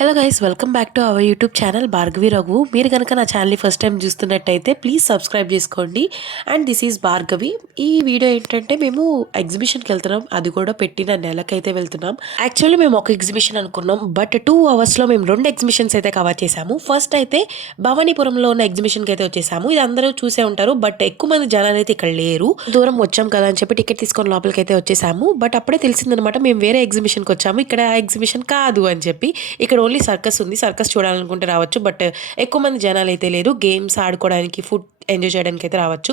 Hello guys, welcome back to our YouTube channel Bhargavi Raghu. మీరు కనుక నా ఛానల్ని ఫస్ట్ టైం చూస్తున్నట్టయితే ప్లీజ్ సబ్స్క్రైబ్ చేసుకోండి. And this is Bhargavi. ఈ వీడియో ఏంటంటే మేము ఎగ్జిబిషన్కి వెళ్తున్నాం, అది కూడా పెట్టిన నెలకైతే వెళ్తున్నాం. యాక్చువల్లీ మేము ఒక ఎగ్జిబిషన్ అనుకున్నాం, బట్ 2 అవర్స్లో మేము 2 ఎగ్జిబిషన్స్ అయితే కవర్ చేసాము. ఫస్ట్ అయితే భవానీపురంలో ఉన్న ఎగ్జిబిషన్కి అయితే వచ్చేసాము. ఇది అందరూ చూసే ఉంటారు, బట్ ఎక్కువ మంది జనాలు అయితే ఇక్కడ లేరు. దూరం వచ్చాం కదా అని చెప్పి టికెట్ తీసుకొని లోపలికి అయితే వచ్చేసాము. బట్ అప్పుడే తెలిసిందనమాట మేము వేరే ఎగ్జిబిషన్కి వచ్చాము, ఇక్కడ ఎగ్జిబిషన్ కాదు అని చెప్పి. ఇక్కడ ఓన్లీ సర్కస్ ఉంది, సర్కస్ చూడాలనుకుంటే రావచ్చు, బట్ ఎక్కువ మంది జనాలు అయితే లేరు. గేమ్స్ ఆడుకోవడానికి, ఫుడ్ ఎంజాయ్ చేయడానికి అయితే రావచ్చు.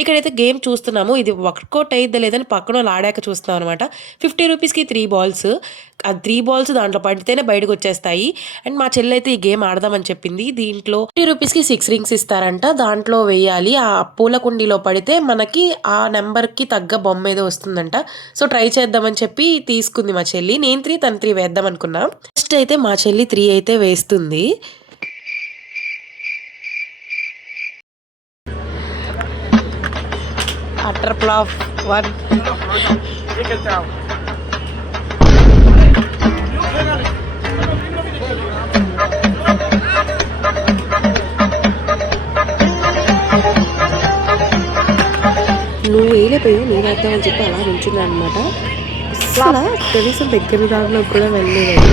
ఇక్కడైతే గేమ్ చూస్తున్నాము, ఇది వర్కౌట్ అయ్యిద్దా లేదని పక్కన వాళ్ళు ఆడాక చూస్తున్నాం అనమాట. 50 రూపీస్కి 3 బాల్స్, ఆ 3 బాల్స్ దాంట్లో పడితేనే బయటకు వచ్చేస్తాయి. అండ్ మా చెల్లి అయితే ఈ గేమ్ ఆడదామని చెప్పింది. దీంట్లో 50 రూపీస్కి 6 రింగ్స్ ఇస్తారంట, దాంట్లో వేయాలి. ఆ పూల కుండీలో పడితే మనకి ఆ నెంబర్కి తగ్గ బొమ్మ ఏదో వస్తుందంట. సో ట్రై చేద్దామని చెప్పి తీసుకుంది మా చెల్లి. నేను 3, తను 3 వేద్దాం అనుకున్నా. ఫస్ట్ అయితే మా చెల్లి 3 అయితే వేస్తుంది. Utter flop 1. నువ్వు వేయలేపోయావు, నేను వేద్దామని చెప్పి అలా నుంచున్నా అనమాట. అసలు కనీసం దగ్గర దాంట్లో కూడా వెళ్ళలేదు.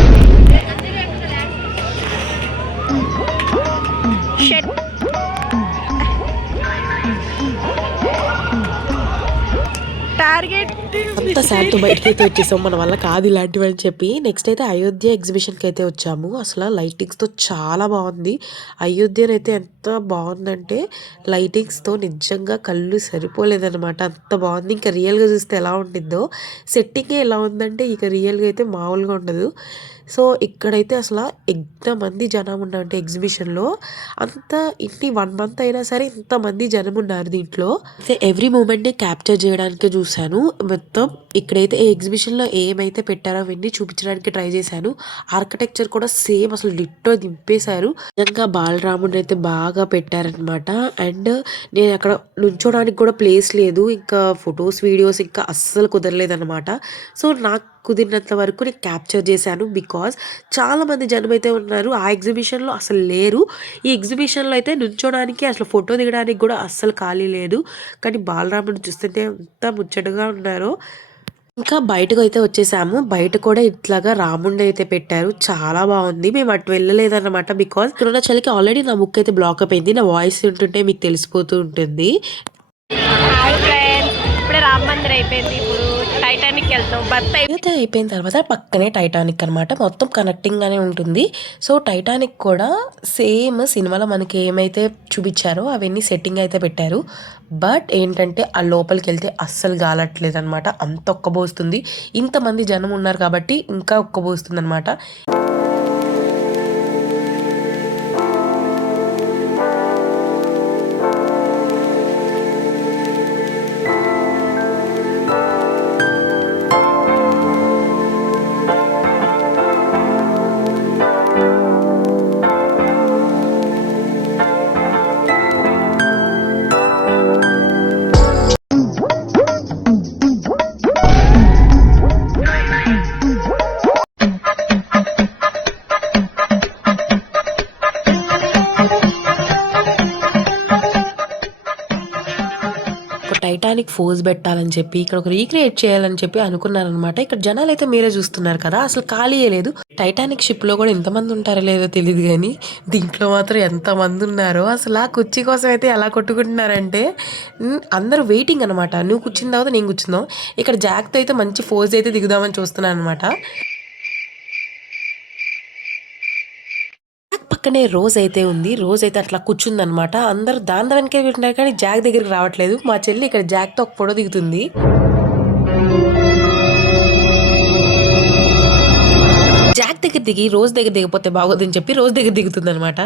అంత సార్తో బయటకి అయితే వచ్చేసాం, మన వల్ల కాదు ఇలాంటివి అని చెప్పి. నెక్స్ట్ అయితే అయోధ్య ఎగ్జిబిషన్కి అయితే వచ్చాము. అసలు లైటింగ్స్తో చాలా బాగుంది. అయోధ్యనైతే ఎంత బాగుందంటే లైటింగ్స్తో నిజంగా కళ్ళు సరిపోలేదన్నమాట, అంత బాగుంది. ఇంకా రియల్గా చూస్తే ఎలా ఉంటుందో, సెట్టింగే ఎలా ఉందంటే ఇక రియల్గా అయితే మామూలుగా ఉండదు. సో ఇక్కడైతే అసలు ఎంతమంది జనం ఉన్నారంటే ఎగ్జిబిషన్లో, అంత ఇన్ని 1 మంత్ అయినా సరే ఇంతమంది జనం ఉన్నారు దీంట్లో. అయితే ఎవ్రీ మూమెంట్ని క్యాప్చర్ చేయడానికి చూశాను మొత్తం. ఇక్కడైతే ఈ ఎగ్జిబిషన్లో ఏమైతే పెట్టారో అవన్నీ చూపించడానికి ట్రై చేశాను. ఆర్కిటెక్చర్ కూడా సేమ్ అసలు డిట్టో దింపేశారు. నిజంగా బాలరాముడిని అయితే బాగా పెట్టారనమాట. అండ్ నేను అక్కడ నుంచోడానికి కూడా ప్లేస్ లేదు, ఇంకా ఫొటోస్ వీడియోస్ ఇంకా అస్సలు కుదరలేదన్నమాట. సో నాకు కుదిరినంత వరకు నేను క్యాప్చర్ చేశాను, బికాజ్ చాలామంది జనం అయితే ఉన్నారు. ఆ ఎగ్జిబిషన్లో అసలు లేరు. ఈ ఎగ్జిబిషన్లో అయితే నుంచోడానికి అసలు ఫోటో దిగడానికి కూడా అస్సలు ఖాళీ లేదు. కానీ బాలరాముని చూస్తుంటే ఎంత ముచ్చటగా ఉన్నారో. ఇంకా బయటకు అయితే వచ్చేసాము. బయట కూడా ఇట్లాగా రాముడిని అయితే పెట్టారు, చాలా బాగుంది. మేము అటు వెళ్ళలేదన్నమాట, బికాజ్ ఇక్కడున్న చలికి ఆల్రెడీ నా ముక్కు అయితే బ్లాక్ అయిపోయింది. నా వాయిస్ ఉంటుంటే మీకు తెలిసిపోతూ ఉంటుంది. ఇప్పుడే రామ మందిర్ అయిపోయింది, ఇప్పుడు టైటానిక్ వెళ్తాం. అయితే అయిపోయిన తర్వాత పక్కనే టైటానిక్ అనమాట, మొత్తం కనెక్టింగ్ గానే ఉంటుంది. సో టైటానిక్ కూడా సేమ్ సినిమాలో మనకి ఏమైతే చూపించారో అవన్నీ సెట్టింగ్ అయితే పెట్టారు. బట్ ఏంటంటే ఆ లోపలికి వెళ్తే అస్సలు గాలట్లేదు అనమాట, అంత ఒక్కబోస్తుంది. ఇంతమంది జనం ఉన్నారు కాబట్టి ఇంకా ఒక్కబోస్తుంది అనమాట. టైటానిక్ ఫోజ్ పెట్టాలని చెప్పి ఇక్కడ ఒక రీక్రియేట్ చేయాలని చెప్పి అనుకున్నారనమాట. ఇక్కడ జనాలు అయితే మీరే చూస్తున్నారు కదా, అసలు ఖాళీ లేదు. టైటానిక్ షిప్ లో కూడా ఎంతమంది ఉంటారో లేదో తెలియదు, కానీ దీంట్లో మాత్రం ఎంతమంది ఉన్నారో. అసలు ఆ కుర్చీ కోసం అయితే ఎలా కొట్టుకుంటున్నారంటే అందరూ వెయిటింగ్ అనమాట. నువ్వు కూర్చున్న తర్వాత నేను కూర్చుందాం. ఇక్కడ జాక్తో అయితే మంచి ఫోజ్ అయితే దిగుదామని చూస్తున్నాను అనమాట. పక్కనే రోజ్ అయితే ఉంది, రోజ్ అయితే అట్లా కూర్చుందనమాట. అందరూ దాని వెనకే వింటున్నారు కానీ జాక్ దగ్గరికి రావట్లేదు. మా చెల్లి ఇక్కడ జాక్తో ఒక ఫోటో దిగుతుంది. జాక్ దగ్గర దిగి రోజ్ దగ్గర దిగిపోతే బాగోదని చెప్పి రోజ్ దగ్గర దిగుతుంది అనమాట.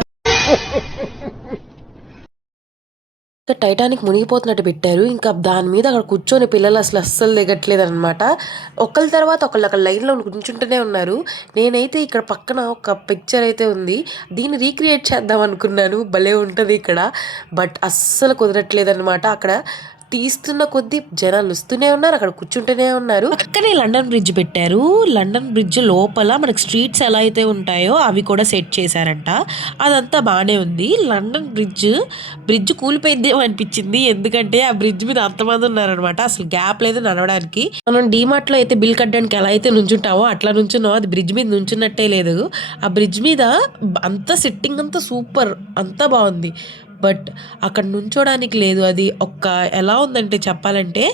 టైటానిక్ మునిగిపోతున్నట్టు పెట్టారు. ఇంకా దాని మీద అక్కడ కూర్చొని పిల్లలు అస్సలు దిగట్లేదు అనమాట. ఒకళ్ళ తర్వాత ఒకళ్ళు అక్కడ లైన్లో కూర్చుంటూనే ఉన్నారు. నేనైతే ఇక్కడ పక్కన ఒక పిక్చర్ అయితే ఉంది, దీన్ని రీక్రియేట్ చేద్దాం అనుకున్నాను, భలే ఉంటుంది ఇక్కడ. బట్ అస్సలు కుదరట్లేదు అనమాట. అక్కడ తీస్తున్న కొద్దీ జనాలు వస్తూనే ఉన్నారు, అక్కడ కూర్చుంటూనే ఉన్నారు. పక్కనే లండన్ బ్రిడ్జ్ పెట్టారు. లండన్ బ్రిడ్జ్ లోపల మనకి స్ట్రీట్స్ ఎలా అయితే ఉంటాయో అవి కూడా సెట్ చేశారంట. అదంతా బాగానే ఉంది. లండన్ బ్రిడ్జ్ కూలిపోయిందేమో అనిపించింది, ఎందుకంటే ఆ బ్రిడ్జ్ మీద అంతమంది ఉన్నారనమాట. అసలు గ్యాప్ లేదు నడవడానికి. మనం డీమార్ట్ లో అయితే బిల్ కట్టడానికి ఎలా అయితే నుంచుంటామో అట్లా నుంచున్నాం, అది బ్రిడ్జ్ మీద నుంచున్నట్టే లేదు. ఆ బ్రిడ్జ్ మీద అంతా సిట్టింగ్ అంతా సూపర్, అంతా బాగుంది. బట్ అక్కడ నుంచోడానికి లేదు. అది ఎలా ఉందంటే చెప్పాలంటే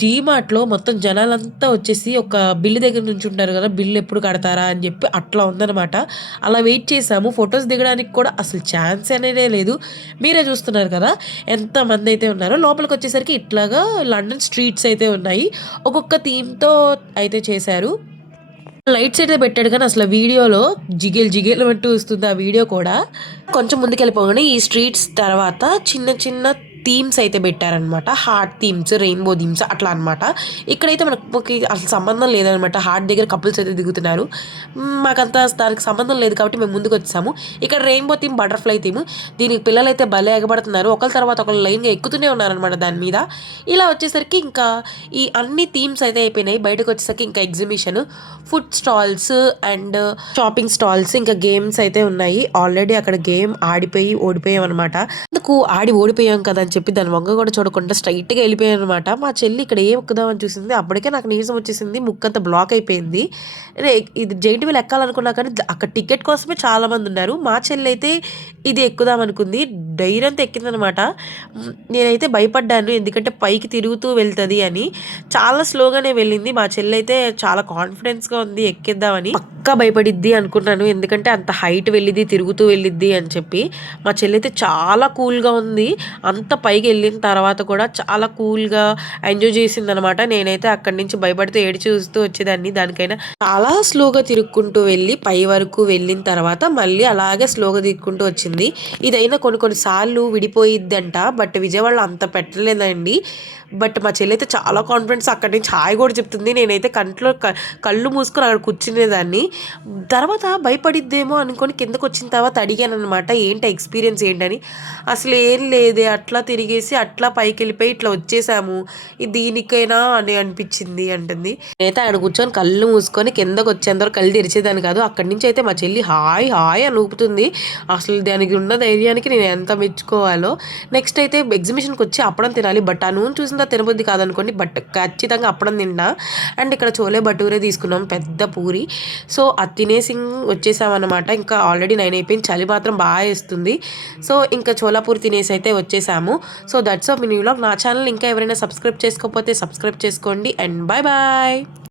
జీమార్ట్లో మొత్తం జనాలంతా వచ్చేసి ఒక బిల్లు దగ్గర నుంచి ఉంటారు కదా, బిల్లు ఎప్పుడు కడతారా అని చెప్పి అట్లా ఉందనమాట. అలా వెయిట్ చేసాము. ఫొటోస్ దిగడానికి కూడా అసలు ఛాన్స్ అనేదే లేదు. మీరే చూస్తున్నారు కదా ఎంతమంది అయితే ఉన్నారో. లోపలికి వచ్చేసరికి ఇట్లాగా లండన్ స్ట్రీట్స్ అయితే ఉన్నాయి. ఒక్కొక్క థీమ్తో అయితే చేశారు. లైట్స్ అయితే పెట్టాడు కానీ అసలు వీడియోలో జిగేల్ అంటూ వస్తుంది ఆ వీడియో కూడా. కొంచెం ముందుకెళ్ళిపోగానే ఈ స్ట్రీట్స్ తర్వాత చిన్న చిన్న థీమ్స్ అయితే పెట్టారనమాట. హార్ట్ థీమ్స్, రెయిన్బో థీమ్స్ అట్లా అనమాట. ఇక్కడైతే మనకి అసలు సంబంధం లేదనమాట. హార్ట్ దగ్గర కపుల్స్ అయితే దిగుతున్నారు. మాకంతా దానికి సంబంధం లేదు కాబట్టి మేము ముందుకు వచ్చాము. ఇక్కడ రెయిన్బో థీమ్, బటర్ఫ్లై థీమ్, దీనికి పిల్లలు అయితే భలే ఎగబడుతున్నారు. ఒకరి తర్వాత ఒకరు లైన్గా ఎక్కుతూనే ఉన్నారనమాట దాని మీద. ఇలా వచ్చేసరికి ఇంకా ఈ అన్ని థీమ్స్ అయితే అయిపోయినాయి. బయటకు వచ్చేసరికి ఇంకా exhibition, food stalls and shopping stalls, ఇంకా గేమ్స్ అయితే ఉన్నాయి. ఆల్రెడీ అక్కడ గేమ్ ఆడిపోయి ఓడిపోయాం అనమాట. అందుకు ఆడి ఓడిపోయాం కదా అని చెప్పి దాని వంగ కూడా చూడకుండా స్ట్రైట్గా వెళ్ళిపోయాను అనమాట. మా చెల్లి ఇక్కడ ఏం ఎక్కుదామని చూసింది, అప్పటికే నాకు నీరసం వచ్చేసింది, ముక్కంతా బ్లాక్ అయిపోయింది. ఇది జైంట్ వీల్ ఎక్కాలనుకున్నా కానీ అక్కడ టికెట్ కోసమే చాలా మంది ఉన్నారు. మా చెల్లి అయితే ఇది ఎక్కుదాం అనుకుంది, ధైర్యంతో ఎక్కిందనమాట. నేనైతే భయపడ్డాను, ఎందుకంటే పైకి తిరుగుతూ వెళ్తుంది అని. చాలా స్లోగానే వెళ్ళింది. మా చెల్లి అయితే చాలా కాన్ఫిడెన్స్గా ఉంది ఎక్కిద్దామని. పక్కా భయపడిద్ది అనుకున్నాను, ఎందుకంటే అంత హైట్ వెళ్ళిద్ది, తిరుగుతూ వెళ్ళిద్ది అని చెప్పి. మా చెల్లి అయితే చాలా కూల్గా ఉంది. అంత పైకి వెళ్ళిన తర్వాత కూడా చాలా కూల్గా ఎంజాయ్ చేసింది అనమాట. నేనైతే అక్కడి నుంచి భయపడితే ఏడిచి చూస్తూ వచ్చేదాన్ని. దానికైనా చాలా స్లోగా తిరుక్కుంటూ వెళ్ళి పై వరకు వెళ్ళిన తర్వాత మళ్ళీ అలాగే స్లోగా తిరుక్కుంటూ వచ్చింది. ఇదైనా కొన్ని సార్లు విడిపోయిద్దంట, బట్ విజయవాడలో అంత పెట్టలేదండి. బట్ మా చెల్లి అయితే చాలా కాన్ఫిడెన్స్ అక్కడి నుంచి హాయ్ కూడా చెప్తుంది. నేనైతే కళ్ళు మూసుకొని అక్కడ కూర్చునేదాన్ని. తర్వాత భయపడిద్దేమో అనుకొని కిందకు వచ్చిన తర్వాత అడిగాను అనమాట, ఏంటి ఎక్స్పీరియన్స్ ఏంటని. అసలు ఏం లేదే, అట్లా తిరిగేసి అట్లా పైకి వెళ్ళిపోయి ఇట్లా వచ్చేసాము, దీనికైనా అని అనిపించింది అంటుంది. నేనైతే అక్కడ కూర్చొని కళ్ళు మూసుకొని కిందకు వచ్చేంతవరకు కళ్ళు తెరిచేదాన్ని కాదు. అక్కడి నుంచి అయితే మా చెల్లి హాయ్ హాయ్ అని ఊపుతుంది. అసలు దానికి ఉన్న ధైర్యానికి నేను ఎంత మెచ్చుకోవాలో. నెక్స్ట్ అయితే ఎగ్జిబిషన్కి వచ్చి అప్పడం తినాలి, బట్ ఆ నూనె చూసిన తినబుద్ధి కాదనుకోండి, బట్ ఖచ్చితంగా అప్పడం తిన్నా. అండ్ ఇక్కడ చోలే భటూరే తీసుకున్నాం, పెద్ద పూరి. సో అది తినేసి వచ్చేసామన్నమాట. ఇంకా ఆల్రెడీ 9 అయిపోయింది, చలి మాత్రం బాగా వేస్తుంది. సో ఇంకా చోలాపూరి తినేసి అయితే వచ్చేసాము. So that's of mini vlog. నా ఛానల్ ఇంకా ఎవరైనా సబ్స్క్రైబ్ చేసుకోకపోతే సబ్స్క్రైబ్ చేసుకోండి. And bye bye.